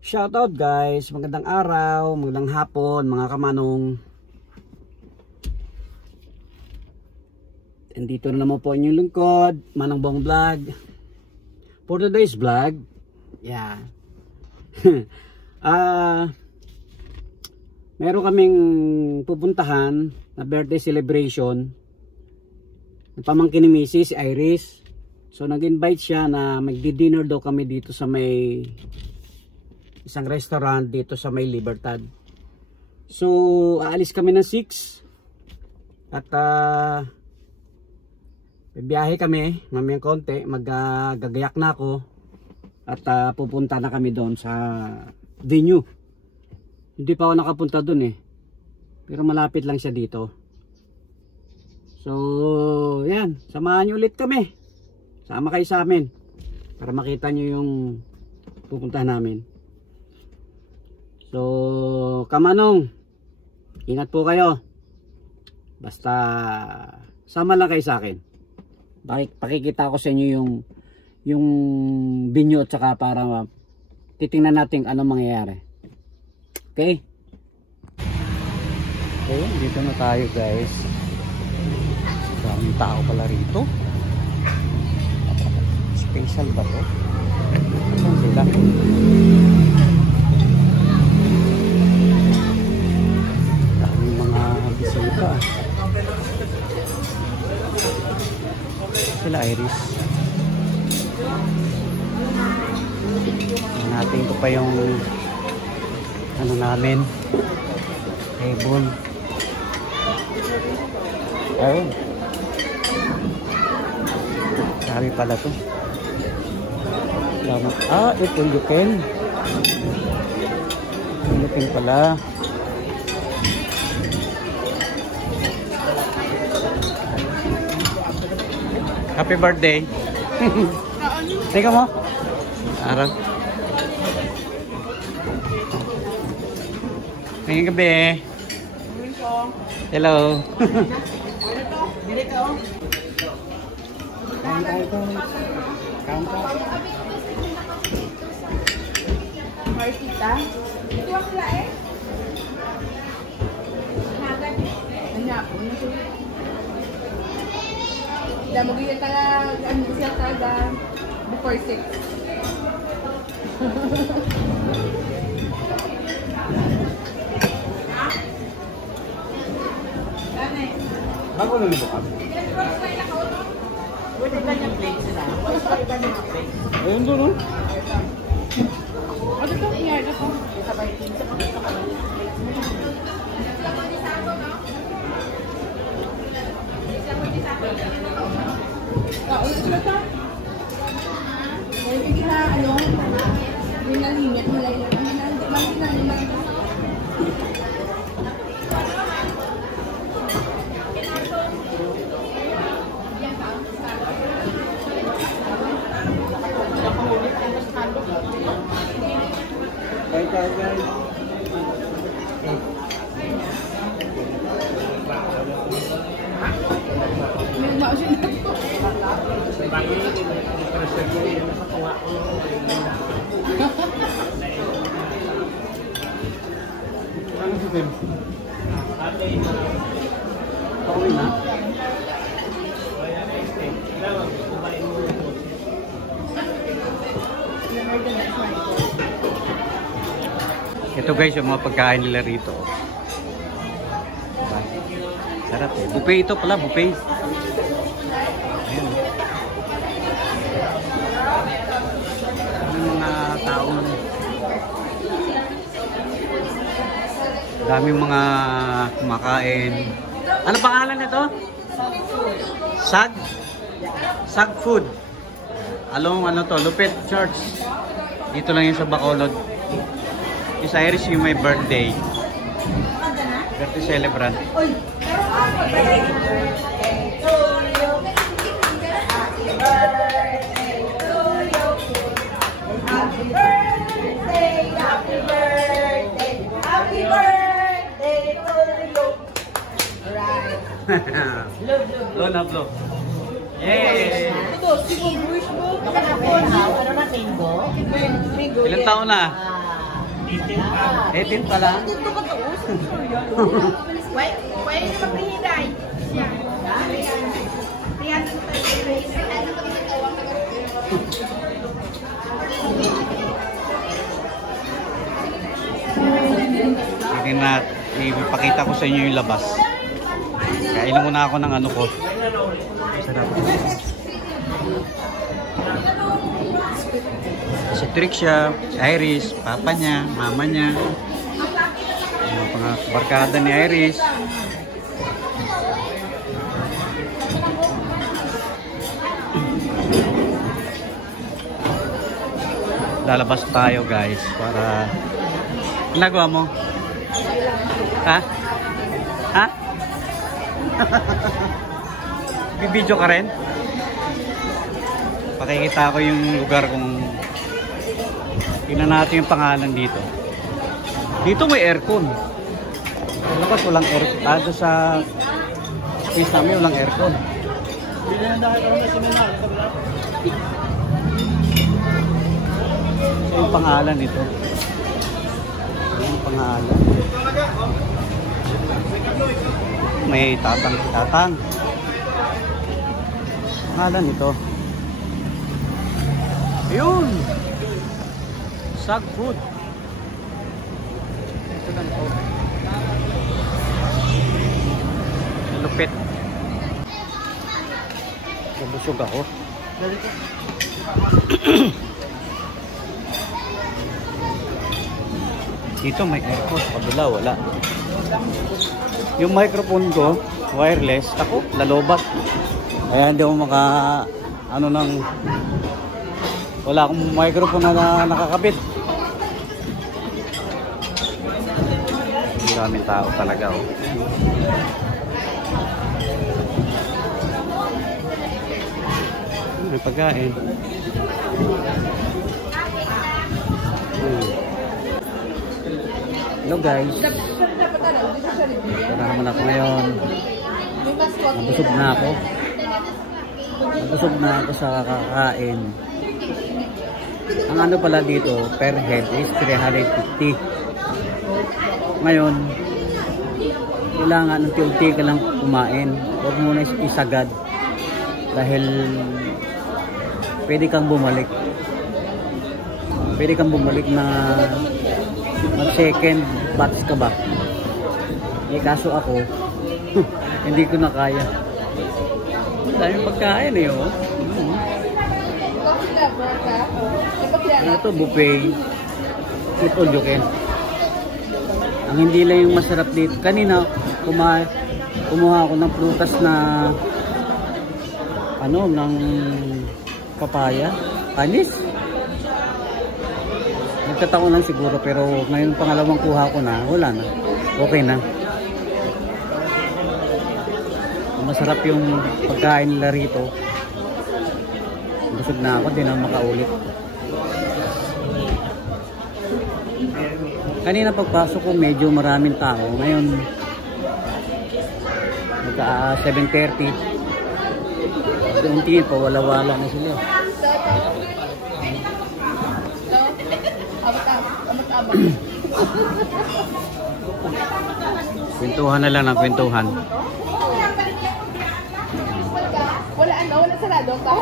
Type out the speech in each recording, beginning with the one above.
Shoutout guys, magandang araw, magandang hapon mga kamanong. Andito na naman po inyong lingkod, Manong Bong Vlog. For today's vlog, meron kaming pupuntahan na birthday celebration ng pamangkin ni Mrs. si Iris. So nag-invite siya na magdi-dinner daw kami dito sa may isang restaurant dito sa may Libertad. So aalis kami ng 6 at bibiyahe kami mamayang konti, magagayak na ako at pupunta na kami doon sa venue. Hindi pa ako nakapunta doon pero malapit lang siya dito. So yan, samahan nyo ulit kami, sama kayo sa amin para makita nyo yung pupuntahan namin. So, kamanong, ingat po kayo. Basta, sama lang kayo sa akin. Pakikita ko sa inyo yung binyo at saka para titingnan natin anong mangyayari. Okay? Okay, dito na tayo guys. Daming tao pala rito. Special ba to? Saan sila? Sila Iris. Natin ko pa yung ano namin, table. Ayun, sabi pala to. Ito lupin pala. Happy birthday. Teka mo. Araw. Ngayong gabi. Hello. Martita. Ito ang pala Dah mau kita ambil siapa dah before 6. Bago na nito kami. Pwede ba niyang plate sila? Pwede ba niyang plate? Ayun doon, no? Ano ito? Iyan ako. Sabay pinsa ko sa kanila. Ulit sila ito. Dahil hindi na, hindi na hingit nila yun. Hindi na nila. Ano si Tim? Pauwi na? Ito guys yung mga pagkain nila rito. Sarap eh. Buffet ito pala, buffet. Ayan. Yung mga taong daming mga kumakain. Ano pangalan nito? Sag food. Along ano to, Lupit Church. Dito lang yun sa Bacolod. Is Iris yung may birthday. Birthday celebrant. Blow na blow. Yay! Ito, siguro wish mo. Ano na, mango? Ilang taon na? 18 pa lang. Pwede na magpihiday. Hindi na ipakita ko sa inyo yung labas. Kailan muna ako ng ano ko. Sarap. Si Trixia, si Iris, papa niya, mama niya. Mga barkada ni Iris. Lalabas tayo guys para ginagawa mo? Ha? Ha? Bibidyo ka rin? Pakikita ko yung lugar kung tingnan natin yung pangalan dito. Dito may aircon. Labas walang aircon. Dito sa space namin walang aircon. So, yung pangalan nito. Yung pangalan. May tatang. Pangalan nito. Ayun! Sag food. Ito lang po. Lupit. Nabusog ako. Dito may aircon, sa kabila wala. Yung microphone ko, wireless, ako, lalobat. Kaya hindi ako wala akong microphone na nakakabit. Ang daming tao talaga. Oh. May pagkain. Hello guys. Wala naman ako ngayon. Nabusog na ako. Nabusog na ako sa kakain. Ang ano pala dito, per head is 350. Ngayon, kailangan unti-unti ka lang kumain. Huwag muna isagad. Dahil pwede kang bumalik. Pwede kang bumalik na mag-second batch ka ba? Eh kaso ako, hindi ko na kaya. Daming pagkain eh, oh. Ano to, buffet. Eat all you can. Ang hindi lang yung masarap dito. Kanina, kumuha ako ng prutas na ng papaya. Panis. Nagkataon lang siguro, pero ngayon pangalawang kuha ko na, wala na. Okay na. Masarap yung pagkain nila rito. Busog na ako, di na makaulit. Kanina pagpasok ko medyo maraming tao. Ngayon magka 7:30. Unti pa wala-wala na sila. Kwentuhan na lang ng kwentuhan. Wala sarado ka.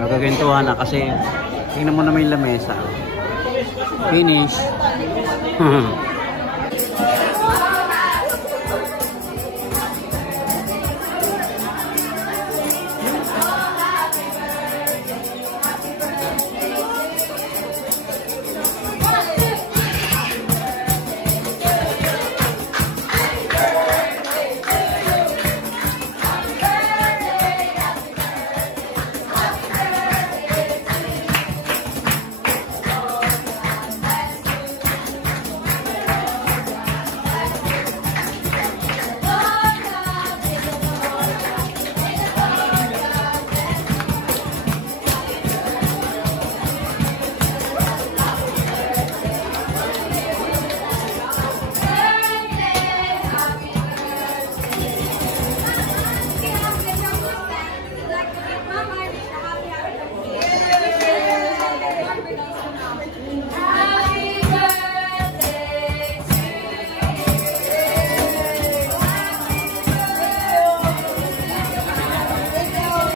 Nagkakwentuhan na kasi tingnan mo naman yung lamesa. Finish.